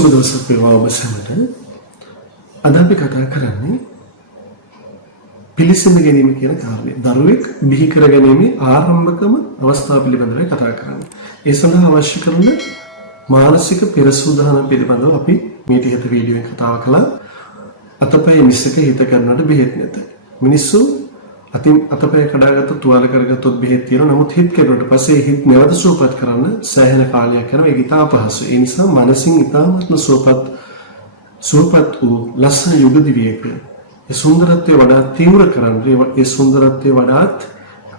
සුබ දවසක් වේවා ඔබ සැමට. අද අපි කතා කරන්නේ පිළිසඳ ගැනීම කියන කාරණේ. දරුවෙක් බිහි කර ගැනීමේ ආරම්භකම අවස්ථාව පිළිබඳව කතා කරන්නේ. ඒ සඳහා අවශ්‍ය කරන මානසික පෙරසූදානම් පිළිබඳව අපි මේ ටිකට වීඩියෝ එකක් කතා කළා. අතපය මිසක හිත කරනට බෙහෙත් නැත. මිනිස්සු අතින් අතපය කඩාගත්තු තුවාල කරගත්තොත් බෙහෙත් තියෙනවා. නමුත් හිත කෙරුවට පස්සේ හිත නැවත සුවපත් කරන්න සෑහෙන කාලයක් යනවා. ඒක ඉතා අපහසුයි. ඒ නිසා මනසින් ඉතාමත්ම සුවපත් වූ ලස්සන යුග දිවියක ඒ සුන්දරත්වය වඩා තීව්‍ර කරන්න, ඒ සුන්දරත්වය වඩාත්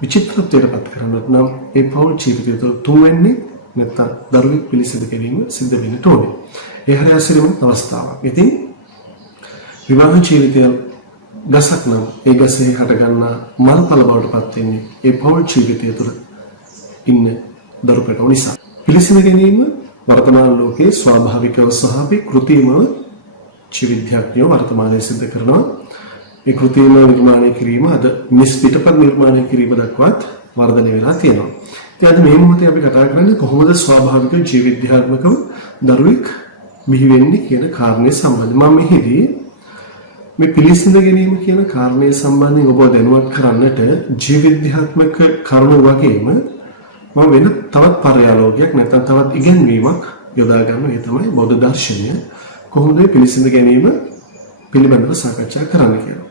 විචිත්‍රත්වයට පත් කරන්නත් නම් ඒ පෞල් ජීවිතය තුළ තුන්වැන්නේ නැත්නම් දරුවෙක් පිළිසිඳ ගැනීම සිද්ධ වෙන්න ඕනේ. ඒ හරියසිරීම අවස්ථාවක්. ඉතින් විවාහ ජීවිතය ගසක් නම් ඒ ගසේ හටගන්නා මල්පල බවට පත් වෙන්නේ ඒ පෞල් ජීවිතය තුළ ඉන්න දරුපැටව නිසා. පිළිසිඳ ගැනීම වර්තමාන ලෝකයේ ස්වාභාවිකව සහ කෘත්‍රිමව ජීවිතඥයෝ වර්තමානයේ සිද්ධ කරනවා. ඒ කෘත්‍රිම නිර්මාණය කිරීම අද මිස් පිටපත් නිර්මාණය කිරීම දක්වාත් වර්ධනය වෙලා තියෙනවා. ඉතින් අද මේ මොහොතේ අපි කතා කරන්නේ කොහොමද ස්වාභාවික ජීවිතඥයකව දරුවෙක් බිහි වෙන්නේ කියන කාරණේ සම්බන්ධව. මම මෙහිදී මේ පිළිසිඳ ගැනීම කියන කාරණේ සම්බන්ධයෙන් ඔබ දැනුවත් කරන්නට ජීවිතඥාත්මක කරුණු වගේම මම වෙන තවත් පර්යාලෝකයක් නැත්නම් තවත් ඉගැන්වීමක් යොදා ගන්නවා. ඒ තමයි බෞද්ධ දර්ශනය කොහොමද පිළිසිඳ ගැනීම පිළිබඳව සාකච්ඡා කරන්න කියලා.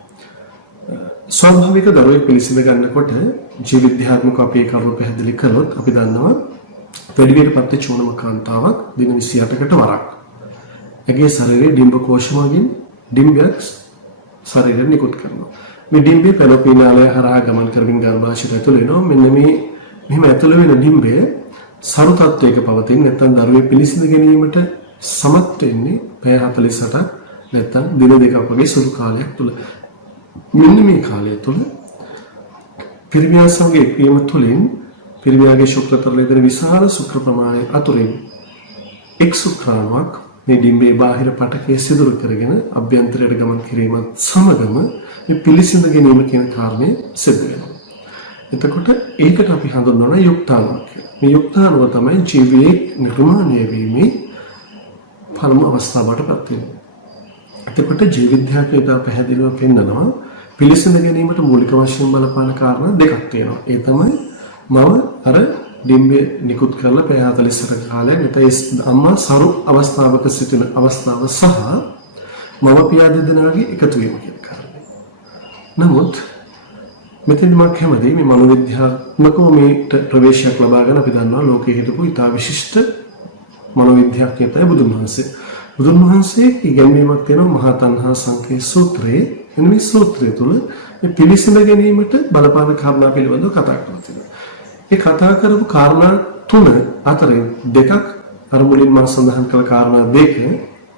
ස්වාභාවික දරුවෙක් පිළිසිඳ ගන්නකොට ජීවිතඥාත්මක අපේ කරුණු පැහැදිලි කළොත් අපි දන්නවා වැඩිවියට පත් චෝනම කාන්තාවක් දින 28කට වරක් ඇගේ ශරීරයේ ඩිම්බ කෝෂ මගින් ඩිම්බයක් ශරීරයෙන් නිකුත් කරනවා. මේ ඩිම්බේ පැලෝපීනාලය හරහා ගමන් කරමින් ගර්භාෂයට ඇතුළු වෙනවා. මෙන්න මෙහෙම ඇතුළු වෙන ඩිම්බය සරු තත්වයක පවතින නැත්නම් දරුවේ පිළිසිඳ ගැනීමට සමත් වෙන්නේ පැය 48ක් නැත්නම් දින දෙකක් වගේ සුළු කාලයක් තුල. මෙන්න මේ කාලය තුල පිරිමියා සමග එක්වීම තුළින් පිරිමියාගේ ශුක්‍රතරලයේ දෙන විශාල ශුක්‍ර ප්‍රමාණය අතුරින් එක් ශුක්‍රාණුවක් මේ ඩිම්බේ බාහිර පටකයේ සිදුරු කරගෙන අභ්‍යන්තරයට ගමන් කිරීමත් සමගම මේ පිළිසිඳ ගැනීම කියන කාරණය සිද්ධ වෙනවා. එතකොට ඒකට අපි හඳුන්වන යුක්තාණුවක් කියලා. මේ යුක්තාණුව තමයි ජීවයේ නිර්මාණය වීමේ පළමු අවස්ථාවට පත් වෙන්නේ. එතකොට ජීවිතඥයෝ පැහැදිලිව පෙන්නනවා පිළිසිඳ ගැනීමට මූලික වශයෙන් බලපාන කාරණා දෙකක් තියෙනවා. ඒ තමයි මම අර ඩිම්බේ නිකුත් කරලා පැය 48 කාලයක් නැත්නම් අම්මා සරු අවස්ථාවක සිටින අවස්ථාව සහ මව පියා දෙදෙනාගේ එකතු වීම කියන කාරණේ. නමුත් මෙතන මම කැමති මේ මනෝවිද්‍යාත්මකව මේ ප්‍රවේශයක් ලබා ගන්න අපි දන්නවා ලෝකයේ හිටපු ඉතා විශිෂ්ට මනෝවිද්‍යාඥයෙක් තමයි බුදුන් වහන්සේ. බුදුන් වහන්සේ ඉගැන්වීමක් තියෙනවා මහා තණ්හා සංකේ සූත්‍රයේ. එන්නේ මේ සූත්‍රය තුල මේ පිළිසිඳ ගැනීමට බලපාන කාරණා පිළිබඳව කතා කරලා තියෙනවා. ඒ කතා කරපු කාරණා තුන අතරින් දෙකක් අර මුලින් මම සඳහන් කළ කාරණා දෙක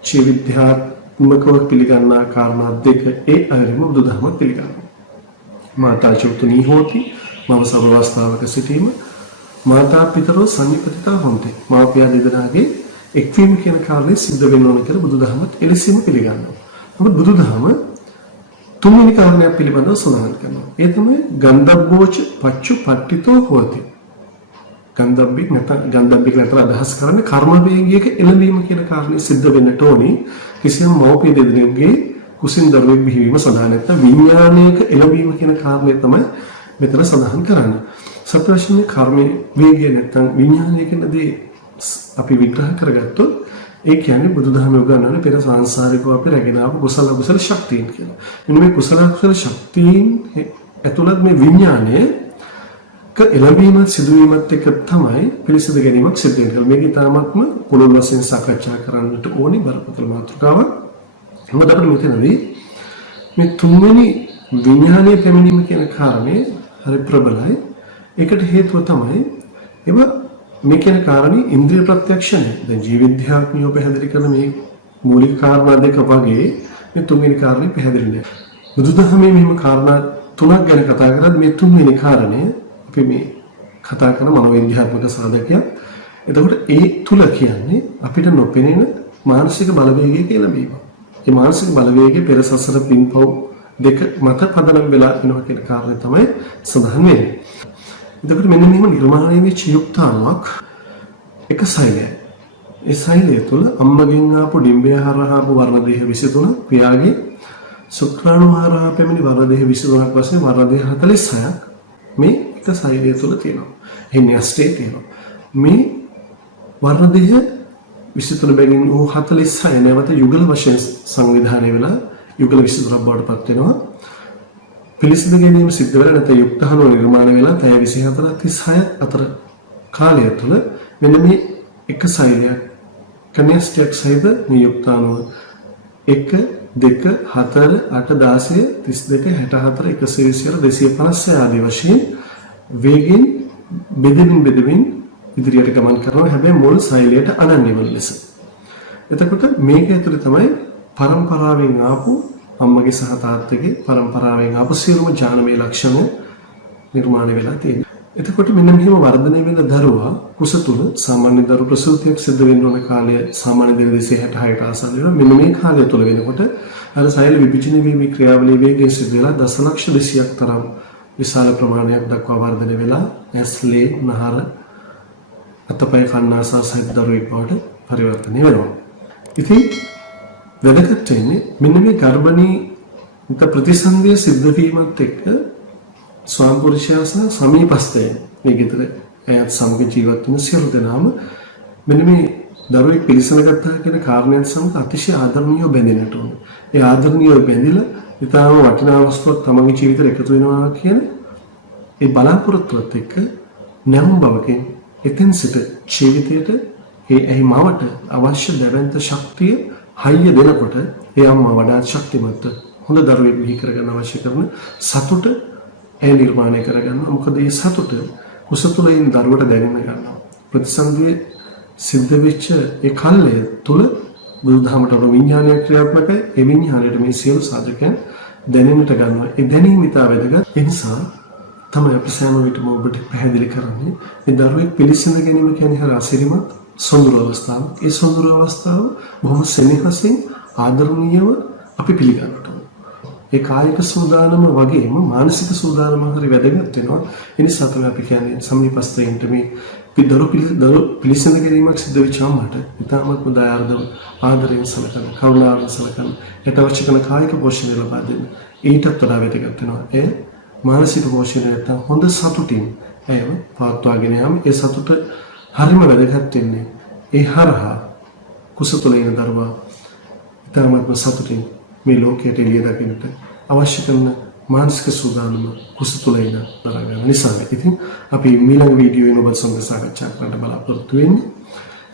ජීවිතඥාත්මකව පිළිගන්නා කාරණා දෙක ඒ අයම බුදුදහම පිළිගන්නවා. මාතා චුතුනී හෝති මම සබවස්ථාවක සිටීම මාතා පිතරෝ සංයුක්තිතා හොන්තේ මාපියා දෙදෙනාගේ එක්වීම කියන කාරණේ සිද්ධ වෙන්න ඕන කියලා බුදුදහමත් එලෙසින්ම පිළිගන්නවා. නමුත් බුදුදහම තුන්වෙනි කාරණයක් පිළිබඳව සඳහන් කරනවා. ඒ තමයි ගන්ධබ්බෝච පච්චු පට්ඨිතෝ හෝති. ගන්ධබ්බික නැත්නම් අදහස් කරන්නේ කර්ම වේගයක එළඹීම කියන කාරණේ සිද්ධ වෙන්නට ඕනේ. කිසියම් මව්පිය දෙදෙනෙකුගේ කුසින් දරුවෙක් බිහිවීම සඳහා නැත්නම් විඥානයක එළඹීම කියන කාරණේ තමයි මෙතන සඳහන් කරන්නේ. සත්‍ය වශයෙන්ම කර්ම වේගය නැත්නම් විඥානය කියන දේ අපි විග්‍රහ කරගත්තොත් ඒ කියන්නේ බුදුදහමේ උගන්වන පෙර සංසාරිකව අපි රැගෙන ආපු කුසල අකුසල ශක්තියින් කියලා. මෙන්න මේ කුසල අකුසල ශක්තියින් ඇතුළත් මේ විඥානයක එළඹීම සිදුවීමත් එක්ක තමයි පිළිසිඳ ගැනීමක් සිද්ධ වෙන්නේ. මේක තාමත්ම පුළුල් වශයෙන් සාකච්ඡා කරන්නට ඕනේ බරපතල මාතෘකාවක්. මොකද අපිට මෙතනදී මේ තුන්වෙනි විඥානයේ පැමිණීම කියන කාරණේ හරි ප්‍රබලයි. ඒකට හේතුව තමයි මේ කියන කාරණේ ඉන්ද්‍රිය ප්‍රත්‍යක්ෂණය. දැන් ජීවිතඥයෝ පැහැදිලි කරන මේ මූලික කාරණා දෙක වගේ මේ තුන්වෙනි කාරණේ පැහැදිලි නෑ. බුදුදහමේ මෙහෙම කාරණා තුනක් ගැන කතා කරද්දී මේ තුන්වෙනි කාරණය අපි මේ කතා කරන මනෝවිද්‍යාත්මක සාධකයක්. එතකොට ඒ තුල කියන්නේ අපිට නොපෙනෙන මානසික බලවේගයක එළඹීම. මේ මානසික බලවේගය පෙර සසර පින්පව් දෙක මත පදනම් වෙලා ඉනවා කියන කාරණේ තමයි සඳහන් වෙන්නේ. එතකොට මෙන්න මෙහෙම නිර්මාණය වෙච්ච යුක්තාණුවක් එක සෛලයයි. ඒ සෛලය තුළ අම්මගෙන් ආපු ඩිම්බය හරහා ආපු වර්ණදේහ 23 පියාගේ ශුක්‍රාණු හරහා පැමිණි වර්ණදේහ 23ක් වශයෙන් වර්ණදේහ 46ක් මේ එක සෛලය තුළ තියෙනවා. ඒ න්‍යෂ්ටේ තියෙනවා. මේ වර්ණදේහ 23 බැගින් වූ 46 නැවත යුගල වශයෙන් සංවිධානය වෙලා යුගල 23ක් බවට පත් වෙනවා. පිළිසිඳ ගැනීම සිද්ධ වෙලා නැත්නම් යුක්තහනුව නිර්මාණය වෙලා පැය 24 36 අතර කාලය තුළ මෙන්න මේ එක සෛලයක් කනස්ටයක් සහිත මේ යුක්තාණුව 1 2 4 8 16 32 64 120 256 ආදී වශයෙන් වේගින් බෙදමින් ඉදිරියට ගමන් කරනවා. හැබැයි මුල් සෛලයට අනන්‍ය වන ලෙස. එතකොට මේක ඇතුලේ තමයි පරම්පරාවෙන් ආපු අම්මගේ සහ තාත්තගේ පරම්පරාවෙන් ආපු සියලුම ජානමය ලක්ෂණ නිර්මාණය වෙලා තියෙනවා. එතකොට මෙන්න මෙහෙම වර්ධනය වෙන දරුවා කුස තුල සාමාන්‍ය දරු ප්‍රසූතියක් සිද්ධ වෙන්න ඕන කාලය සාමාන්‍ය දින 266ට ආසන්න වෙනවා. මෙන්න මේ කාලය තුල වෙනකොට අර සෛල විභජන වීමේ ක්‍රියාවලිය වේගයෙන් සිද්ධ වෙලා දශලක්ෂ 200ක් තරම් විශාල ප්‍රමාණයක් දක්වා වර්ධනය වෙලා ඇස්ලේ නහර අතපය කන්නාසා සහිත දරුවෙක් බවට පරිවර්තනය වෙනවා. ඉතින් වැදගත් වෙන්නේ මෙන්න මේ ගර්භණී ප්‍රතිසන්දිය සිද්ධ වීමත් එක්ක ස්වාම්පුරුෂයා සහ සමීපස්තය මේ ගෙදර ඇයත් සමග ජීවත් වෙන සියලු දෙනාම මෙන්න මේ දරුවෙක් පිළිසඳ ගත්තා කියන කාරණයෙන් සමග අතිශය ආදරණීයව බැඳෙන්නට ඕනේ. ඒ ආදරණීයව බැඳිලා ඊටාම වටිනා වස්තුවක් තමන්ගේ ජීවිතේට එකතු වෙනවා කියන ඒ බලාපොරොත්තුවත් එක්ක නැවුම් බවකින් එතෙන් සිට ජීවිතයට ඒ ඇයි මවට අවශ්‍ය දැවැන්ත ශක්තිය හයිය දෙනකොට ඒ අම්මා වඩාත් ශක්තිමත් හොඳ දරුවෙක් බිහි කරගන්න අවශ්‍ය කරන සතුට ඒ නිර්මාණය කරගන්නවා. මොකද මේ සතුට කුස තුළින් දරුවට දැනෙන්න ගන්නවා. ප්‍රතිසන්දියේ සිද්ධ වෙච්ච ඒ කල්ය තුළ බුදුදහමට විඥානය ක්‍රියාත්මකයි. ඒ විඥානයට මේ සියලු සාධකයන් දැනෙන්නට ගන්නවා. ඒ දැනීම ඉතා වැදගත්. ඒ නිසා තමයි අපි සෑම විටම ඔබට පැහැදිලි කරන්නේ මේ දරුවෙක් පිළිසඳ ගැනීම කියන්නේ හර අසිරිමත් සොඳුරු අවස්ථාවක්. ඒ සොඳුරු අවස්ථාව බොහොම සෙනෙහසින් ආදරණීයව අපි පිළිගන්නට ඕනේ. ඒ කායික සූදානම වගේම මානසික සූදානම හරි වැදගත් වෙනවා. ඒ නිසා තමයි අපි කියන්නේ සමීපස්තයින්ට මේ දරු පිළිසඳ ගැනීමක් සිද්ධ වෙච්ච අම්මට ඉතාමත් දයාර්දව ආදරයෙන් සලකන, කරුණාවෙන් සලකන, ඊට අවශ්‍ය කරන කායික පෝෂණය ලබා දෙන්න. ඊටත් වඩා වැදගත් වෙනවා. ඒ මානසික පෝෂණය නැත්තම් හොඳ සතුටින් ඇයව පවත්වාගෙන යාම. ඒ සතුට හරිම වැදගත් වෙන්නේ ඒ හරහා කුස තුළ ඉන දරුවා ඉතාමත්ම සතුටින් මේ ලෝකයට එළිය දකින්නට අවශ්‍ය කරන මානසික සූදානම කුස තුළ ඉන දරගන්න නිසා. ඉතින් අපි ඊළඟ වීඩියෝවෙන් ඔබත් සමග සාකච්ඡා කරන්න බලාපොරොත්තු වෙන්නේ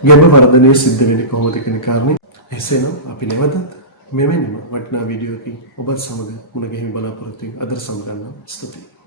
ගැබ වර්ධනයේ සිද්ධ වෙන්නේ කොහොමද කියන කාරණේ. එසේනම් අපි නැවතත් මෙවැනිම වටිනා වීඩියෝකින් ඔබත් සමග මුණ ගැහිමි බලාපොරොත්තු වෙන අද සමගන්න ස්තුතියි.